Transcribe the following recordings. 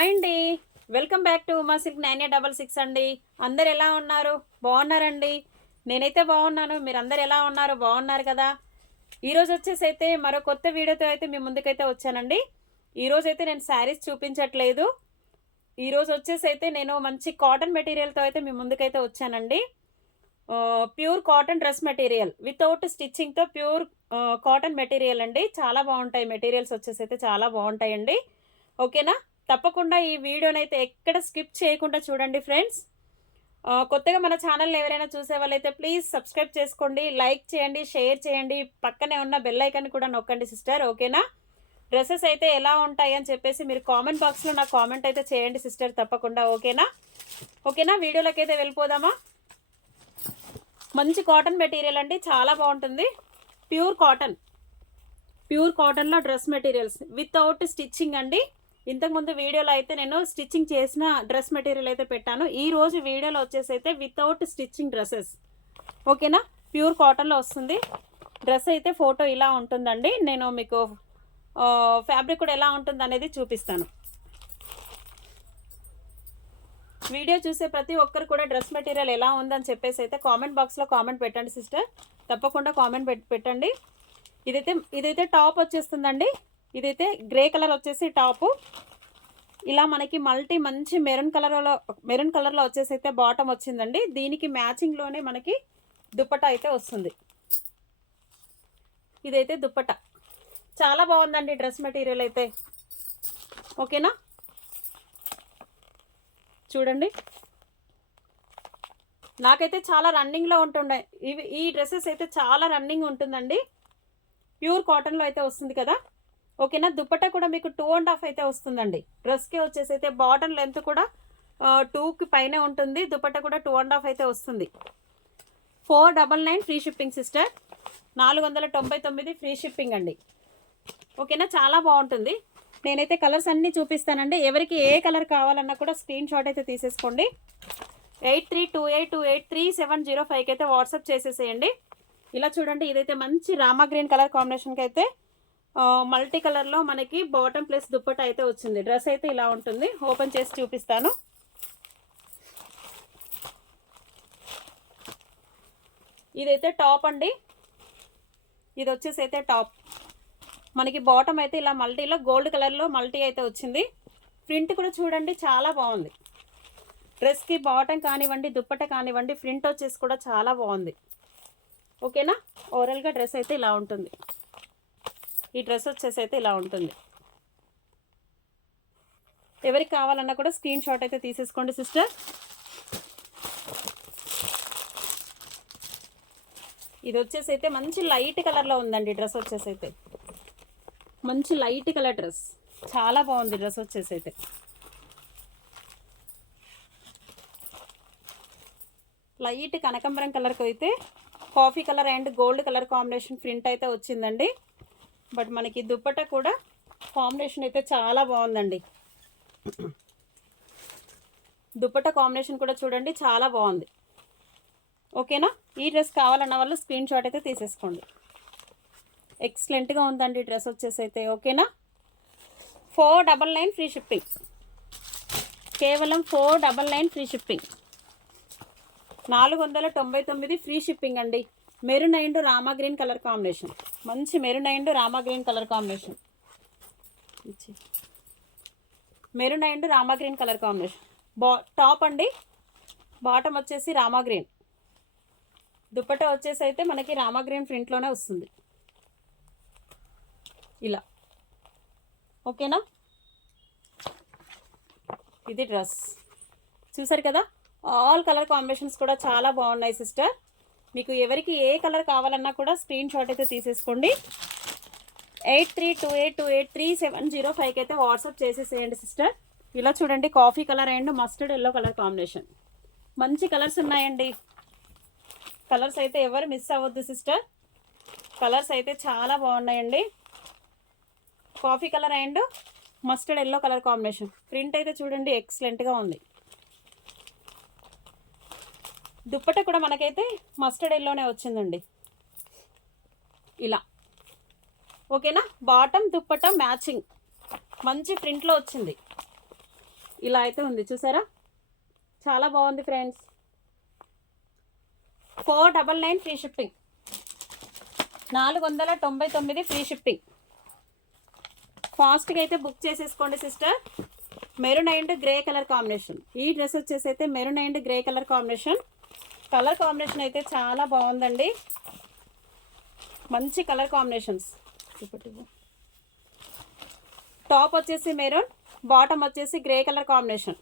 Hi అండి. Welcome back to Uma silk 9866 అండి. అందరు ఎలా ఉన్నారు? బాగున్నారండి? నేనైతే బాగున్నాను. మీరందరు ఎలా ఉన్నారు? బాగున్నారు కదా? ఈరోజు వచ్చేసి అయితే మరో కొత్త వీడియోతో అయితే మీ ముందుకైతే వచ్చానండి. ఈరోజు అయితే నేను శారీస్ చూపించట్లేదు. ఈరోజు వచ్చేసి అయితే నేను మంచి కాటన్ మెటీరియల్తో అయితే మీ ముందుకైతే వచ్చానండి. Pure cotton dress material without స్టిచ్చింగ్తో ప్యూర్ కాటన్ మెటీరియల్ అండి. చాలా బాగుంటాయి మెటీరియల్స్ వచ్చేసి అయితే చాలా బాగుంటాయండి. ఓకేనా? తప్పకుండా ఈ వీడియోనైతే ఎక్కడ స్కిప్ చేయకుండా చూడండి ఫ్రెండ్స్. కొత్తగా మన ఛానల్ ఎవరైనా చూసే వాళ్ళైతే ప్లీజ్ సబ్స్క్రైబ్ చేసుకోండి, లైక్ చేయండి, షేర్ చేయండి, పక్కనే ఉన్న బెల్ ఐకాన్ కూడా నొక్కండి సిస్టర్. ఓకేనా? డ్రెస్సెస్ అయితే ఎలా ఉంటాయి అని చెప్పేసి మీరు కామెంట్ బాక్స్లో నాకు కామెంట్ అయితే చేయండి సిస్టర్ తప్పకుండా. ఓకేనా? వీడియోలోకి అయితే వెళ్ళిపోదామా? మంచి కాటన్ మెటీరియల్ అండి, చాలా బాగుంటుంది. ప్యూర్ కాటన్లో డ్రెస్ మెటీరియల్స్ వితౌట్ స్టిచ్చింగ్ అండి. ఇంతకుముందు వీడియోలో అయితే నేను స్టిచ్చింగ్ చేసిన డ్రెస్ మెటీరియల్ అయితే పెట్టాను. ఈ రోజు వీడియోలో వచ్చేసి అయితే వితౌట్ స్టిచ్చింగ్ డ్రెస్సెస్. ఓకేనా? ప్యూర్ కాటన్లో వస్తుంది. డ్రెస్ అయితే ఫోటో ఇలా ఉంటుందండి. నేను మీకు ఫ్యాబ్రిక్ కూడా ఎలా ఉంటుంది అనేది చూపిస్తాను. వీడియో చూసే ప్రతి ఒక్కరు కూడా డ్రెస్ మెటీరియల్ ఎలా ఉందని చెప్పేసి అయితే కామెంట్ బాక్స్లో కామెంట్ పెట్టండి సిస్టర్. తప్పకుండా కామెంట్ పెట్టండి. ఇదైతే టాప్ వచ్చేస్తుందండి. ఇదైతే గ్రే కలర్ వచ్చేసి టాపు. ఇలా మనకి మంచి మెరూన్ కలర్లో వచ్చేసి అయితే బాటమ్ వచ్చిందండి. దీనికి మ్యాచింగ్లోనే మనకి దుప్పట అయితే వస్తుంది. ఇదైతే దుప్పట చాలా బాగుందండి డ్రెస్ మెటీరియల్ అయితే. ఓకేనా? చూడండి, నాకైతే చాలా రన్నింగ్లో ఉంటుండే ఈ డ్రెస్సెస్ అయితే చాలా రన్నింగ్ ఉంటుందండి. ప్యూర్ కాటన్లో అయితే వస్తుంది కదా. ఓకేనా? దుప్పట్టా కూడా మీకు 2.5 అయితే వస్తుందండి. డ్రెస్కి వచ్చేసి అయితే బాటమ్ లెంత్ కూడా 2కి పైనే ఉంటుంది. దుప్పట్టా కూడా 2.5 అయితే వస్తుంది. 499 free shipping sister. 499 free shipping అండి. ఓకేనా? చాలా బాగుంటుంది. నేనైతే కలర్స్ అన్నీ చూపిస్తానండి. ఎవరికి ఏ కలర్ కావాలన్నా కూడా స్క్రీన్ షాట్ అయితే తీసేసుకోండి. 8328283705కి అయితే వాట్సాప్ చేసేసేయండి. ఇలా చూడండి, ఇదైతే మంచి రామా గ్రీన్ కలర్ కాంబినేషన్కి అయితే మల్టీ కలర్లో మనకి బాటమ్ ప్లస్ దుప్పట అయితే వచ్చింది. డ్రెస్ అయితే ఇలా ఉంటుంది. ఓపెన్ చేసి చూపిస్తాను. ఇదైతే టాప్ అండి. ఇది వచ్చేసి అయితే టాప్. మనకి బాటమ్ అయితే ఇలా మల్టీలో గోల్డ్ కలర్లో మల్టీ అయితే వచ్చింది. ప్రింట్ కూడా చూడండి చాలా బాగుంది. డ్రెస్కి బాటమ్ కానివ్వండి, దుప్పట కానివ్వండి, ప్రింట్ వచ్చేసి కూడా చాలా బాగుంది. ఓకేనా? ఓవరాల్గా డ్రెస్ అయితే ఇలా ఉంటుంది. ఈ డ్రెస్ వచ్చేసి అయితే ఇలా ఉంటుంది. ఎవరికి కావాలన్నా కూడా స్క్రీన్ షాట్ అయితే తీసేసుకోండి సిస్టర్. ఇది వచ్చేసి అయితే మంచి లైట్ కలర్లో ఉందండి. డ్రెస్ వచ్చేసి అయితే మంచి లైట్ కలర్ డ్రెస్, చాలా బాగుంది డ్రెస్ వచ్చేసి అయితే. లైట్ కనకాంబరం కలర్కి అయితే coffee colour and gold colour combination print అయితే వచ్చిందండి. బట్ మనకి దుప్పట కూడా కాంబినేషన్ అయితే చాలా బాగుందండి. దుప్పట కాంబినేషన్ కూడా చూడండి చాలా బాగుంది. ఓకేనా? ఈ డ్రెస్ కావాలన్న వాళ్ళు స్క్రీన్ షాట్ అయితే తీసేసుకోండి. ఎక్సలెంట్గా ఉందండి డ్రెస్ వచ్చేసి అయితే. ఓకేనా? 499 ఫ్రీ షిప్పింగ్. కేవలం 499 ఫ్రీ షిప్పింగ్. 499 ఫ్రీ షిప్పింగ్ అండి. Maroon and Rama green colour combination. మంచి maroon and Rama green colour combination. Maroon and Rama green colour combination. Top అండి. బాటమ్ వచ్చేసి రామా గ్రీన్. దుప్పట వచ్చేసి అయితే మనకి రామా గ్రీన్ ప్రింట్లోనే వస్తుంది ఇలా. ఓకేనా? ఇది డ్రెస్ చూసారు కదా. ఆల్ కలర్ కాంబినేషన్స్ కూడా చాలా బాగున్నాయి సిస్టర్. మీకు ఎవరికి ఏ కలర్ కావాలన్నా కూడా స్క్రీన్ షాట్ అయితే తీసేసుకోండి. 8328283705కి అయితే వాట్సాప్ చేసేసేయండి సిస్టర్. ఇలా చూడండి, coffee colour and mustard yellow colour combination. మంచి కలర్స్ ఉన్నాయండి. కలర్స్ అయితే ఎవరు మిస్ అవ్వద్దు సిస్టర్. కలర్స్ అయితే చాలా బాగున్నాయండి. Coffee colour and mustard yellow colour combination. Print అయితే చూడండి ఎక్సలెంట్గా ఉంది. దుప్పట కూడా మనకైతే మస్టర్డ్ ఎల్లోనే వచ్చిందండి ఇలా. ఓకేనా? బాటమ్ దుప్పట మ్యాచింగ్ మంచి ప్రింట్లో వచ్చింది. ఇలా అయితే ఉంది చూసారా, చాలా బాగుంది friends. 499 free shipping, 499 free shipping. ఫాస్ట్గా అయితే బుక్ చేసేసుకోండి sister. Maroon and grey colour combination. ఈ డ్రెస్ వచ్చేసి అయితే maroon and grey colour combination. Colour combination అయితే చాలా బాగుందండి, మంచి కలర్ కాంబినేషన్స్. టాప్ వచ్చేసి మెరూన్, బాటమ్ వచ్చేసి గ్రే కలర్ కాంబినేషన్.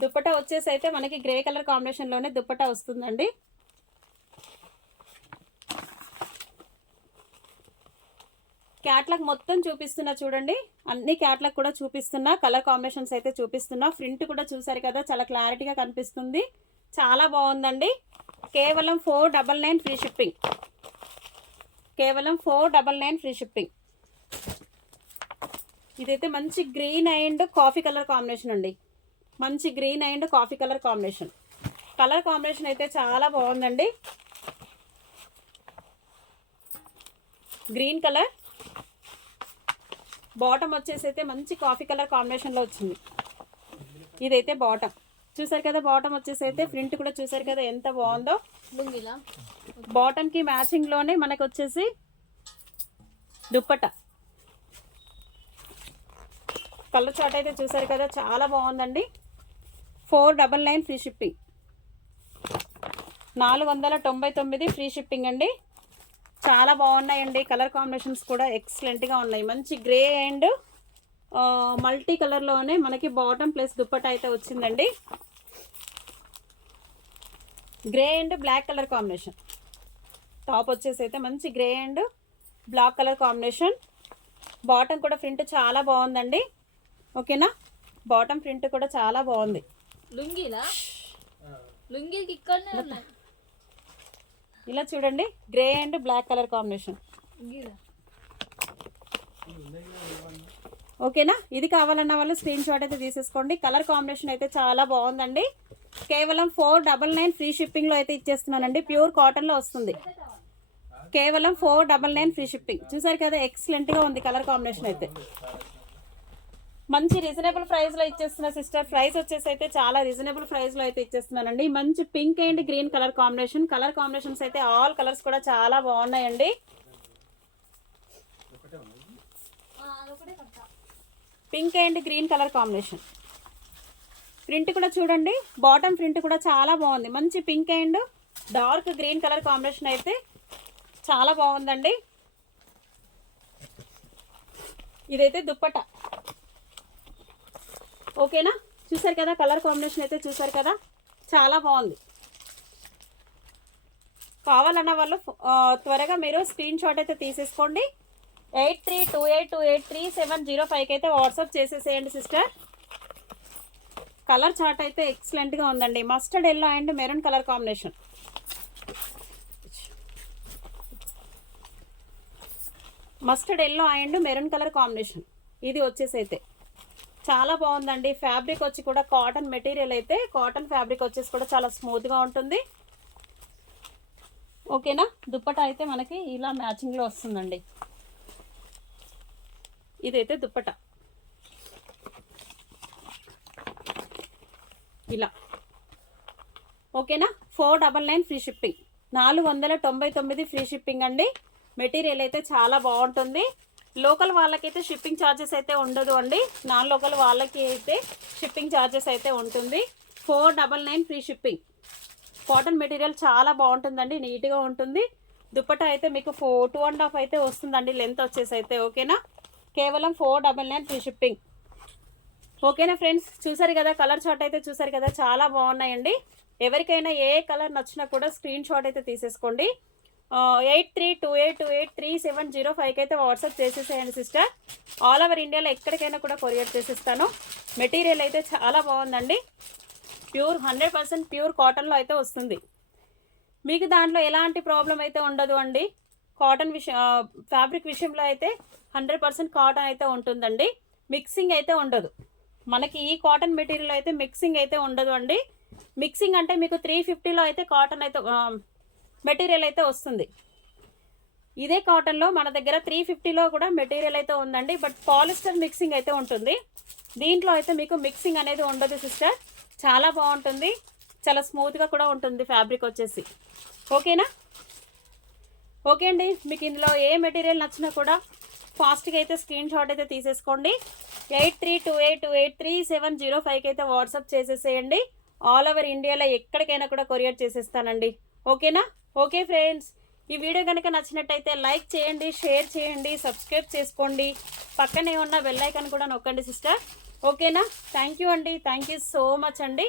దుప్పటా వచ్చేసి అయితే మనకి గ్రే కలర్ కాంబినేషన్లోనే దుప్పటా వస్తుందండి. క్యాట్లాగ్ మొత్తం చూపిస్తున్నా చూడండి, అన్ని క్యాట్లాగ్ కూడా చూపిస్తున్నా, కలర్ కాంబినేషన్స్ అయితే చూపిస్తున్నా. ప్రింట్ కూడా చూసారు కదా, చాలా క్లారిటీగా కనిపిస్తుంది, చాలా బాగుందండి. కేవలం 499 ఫ్రీ షిప్పింగ్, కేవలం 499 ఫ్రీ షిప్పింగ్. ఇదైతే మంచి green and coffee colour combination అండి, మంచి green and coffee colour combination. Colour combination అయితే చాలా బాగుందండి. గ్రీన్ కలర్, బాటమ్ వచ్చేసి అయితే మంచి కాఫీ కలర్ కాంబినేషన్లో వచ్చింది. ఇదైతే బాటమ్ చూసారు కదా, బాటమ్ వచ్చేసి అయితే ప్రింట్ కూడా చూసారు కదా ఎంత బాగుందో. బాటమ్కి మ్యాచింగ్లోనే మనకు వచ్చేసి దుప్పట. కలర్ చార్ట్ అయితే చూసారు కదా, చాలా బాగుందండి. 499 ఫ్రీ షిప్పింగ్, 499 ఫ్రీ షిప్పింగ్ అండి. చాలా బాగున్నాయండి, కలర్ కాంబినేషన్స్ కూడా ఎక్సలెంట్గా ఉన్నాయి. మంచి గ్రే అండ్ మల్టీ కలర్లోనే మనకి బాటమ్ ప్లస్ దుప్పట అయితే వచ్చిందండి. Grey and black colour combination. Top వచ్చేసి అయితే మంచి grey and black colour combination. Bottom కూడా ప్రింట్ చాలా బాగుందండి, ఓకేనా. బాటమ్ ప్రింట్ కూడా చాలా బాగుంది. ఇలా చూడండి, grey and black colour combination, ఓకేనా. ఇది కావాలన్న వాళ్ళు స్క్రీన్ షాట్ అయితే తీసేసుకోండి. కలర్ కాంబినేషన్ అయితే చాలా బాగుందండి. కేవలం 499 ఫ్రీ షిప్పింగ్లో అయితే ఇచ్చేస్తున్నానండి. ప్యూర్ కాటన్లో వస్తుంది. కేవలం 499 ఫ్రీ షిప్పింగ్. చూసారు కదా, ఎక్సలెంట్గా ఉంది కలర్ కాంబినేషన్ అయితే. మంచి రీజనబుల్ ప్రైస్లో ఇచ్చేస్తున్నా సిస్టర్. ప్రైస్ వచ్చేసి అయితే చాలా రీజనబుల్ ప్రైస్లో అయితే ఇచ్చేస్తున్నానండి. మంచి pink and green colour combination. Colour combinations అయితే ఆల్ కలర్స్ కూడా చాలా బాగున్నాయండి. Pink and green colour combination. Print కూడా చూడండి, బాటమ్ ప్రింట్ కూడా చాలా బాగుంది. మంచి pink and dark green colour combination అయితే చాలా బాగుందండి. ఇదైతే దుప్పట, ఓకేనా. చూసారు కదా, కలర్ కాంబినేషన్ అయితే చూసారు కదా, చాలా బాగుంది. కావాలన్న వాళ్ళు త్వరగా మీరు స్క్రీన్ షాట్ అయితే తీసేసుకోండి. 8328283705 అయితే వాట్సాప్ చేసేసేయండి సిస్టర్. కలర్ చార్ట్ అయితే ఎక్సలెంట్గా ఉందండి. Mustard yellow and maroon colour combination. Mustard yellow and maroon colour combination. ఇది వచ్చేసి అయితే చాలా బాగుందండి. ఫ్యాబ్రిక్ వచ్చి కూడా కాటన్ మెటీరియల్ అయితే, కాటన్ ఫ్యాబ్రిక్ వచ్చేసి కూడా చాలా స్మూత్గా ఉంటుంది, ఓకేనా. దుప్పటా అయితే మనకి ఇలా మ్యాచింగ్లో వస్తుందండి. ఇదైతే దుప్పట ఇలా, ఓకేనా. 499 ఫ్రీ షిప్పింగ్, 499 ఫ్రీ షిప్పింగ్ అండి. మెటీరియల్ అయితే చాలా బాగుంటుంది. లోకల్ వాళ్ళకైతే షిప్పింగ్ ఛార్జెస్ అయితే ఉండదు అండి. నాన్ లోకల్ వాళ్ళకి అయితే షిప్పింగ్ ఛార్జెస్ అయితే ఉంటుంది. 499 ఫ్రీ షిప్పింగ్. కాటన్ మెటీరియల్ చాలా బాగుంటుందండి, నీట్గా ఉంటుంది. దుప్పట అయితే మీకు 2.5 అయితే వస్తుందండి లెంత్ వచ్చేసి అయితే, ఓకేనా. కేవలం 499 ఫ్రీ షిప్పింగ్, ఓకేనా ఫ్రెండ్స్. చూసారు కదా, కలర్ చార్ట్ అయితే చూసారు కదా, చాలా బాగున్నాయండి. ఎవరికైనా ఏ కలర్ నచ్చినా కూడా స్క్రీన్ షాట్ అయితే తీసేసుకోండి. 8328283705 అయితే వాట్సాప్ చేసేసేయండి సిస్టర్. ఆల్ ఓవర్ ఇండియాలో ఎక్కడికైనా కూడా కొరియర్ చేసిస్తాను. మెటీరియల్ అయితే చాలా బాగుందండి. ప్యూర్ 100% ప్యూర్ కాటన్లో అయితే వస్తుంది. మీకు దాంట్లో ఎలాంటి ప్రాబ్లం అయితే ఉండదు అండి. కాటన్ ఫ్యాబ్రిక్ విషయంలో అయితే 100% కాటన్ అయితే ఉంటుందండి. మిక్సింగ్ అయితే ఉండదు మనకి. ఈ కాటన్ మెటీరియల్ అయితే మిక్సింగ్ అయితే ఉండదు అండి. మిక్సింగ్ అంటే మీకు 350లో అయితే కాటన్ అయితే మెటీరియల్ అయితే వస్తుంది. ఇదే కాటన్లో మన దగ్గర 350లో కూడా మెటీరియల్ అయితే ఉందండి. బట్ పాలిస్టర్ మిక్సింగ్ అయితే ఉంటుంది. దీంట్లో అయితే మీకు మిక్సింగ్ అనేది ఉండదు సిస్టర్. చాలా బాగుంటుంది, చాలా స్మూత్గా కూడా ఉంటుంది ఫ్యాబ్రిక్ వచ్చేసి. ఓకేనా? ఓకే అండి, మీకు ఇందులో ఏ మెటీరియల్ నచ్చినా కూడా ఫాస్ట్గా అయితే స్క్రీన్ షాట్ అయితే తీసేసుకోండి. 8328283705కి అయితే వాట్సాప్ చేసేసేయండి. ఆల్ ఓవర్ ఇండియాలో ఎక్కడికైనా కూడా కొరియర్ చేసేస్తానండి. ఓకేనా? ఓకే ఫ్రెండ్స్, ఈ వీడియో కనుక నచ్చినట్టయితే లైక్ చేయండి, షేర్ చేయండి, సబ్స్క్రైబ్ చేసుకోండి, పక్కనే ఉన్న బెల్ ఐకాన్ కూడా నొక్కండి సిస్టర్. ఓకేనా? థ్యాంక్ యూ అండి, థ్యాంక్ యూ సో మచ్ అండి.